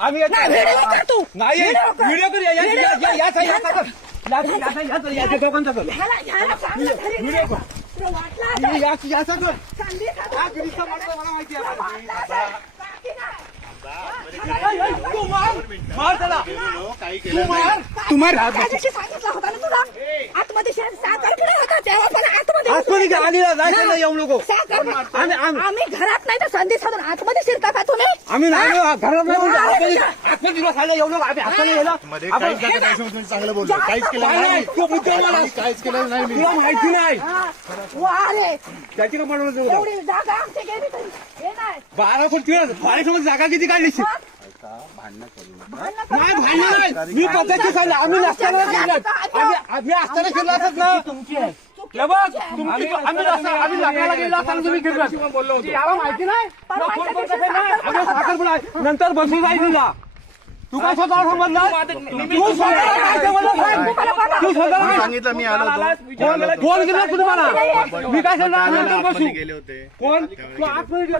आम्ही नाही व्हिडिओ कर मला माहिती आम्ही घरात नाही तर संधी साधून आतमध्ये शिरता का तुम्ही? आम्ही नाही घरात नाही आतमध्ये येऊ नको आम्ही हाताने गेलो चांगलं बोलतो काहीच केलं नाही काहीच केलं नाही मी तुला माहिती नाही वारे त्याची का म्हणून एवढी जागा आमची गेली तरी हे नाही 12 कोटी बाळेसमोर जागा किती काढली नाही भांडण नाही मी पद्धती सांगितलं आम्ही नसताना आम्ही असताना फिरला असत ना आम्ही लग्नाला गेलो असताना तुम्ही फिरला बोललो होतो याला माहिती नाही आम्ही साखरपुडा नंतर बसू जाईल तुला तू काय स्वतःला समजला तू स्वतःला सांगितलं मी आलो फोन केला तुम्हाला मी काय सांगणार नंतर बसू गेले होते कोण तू आतमध्ये गेला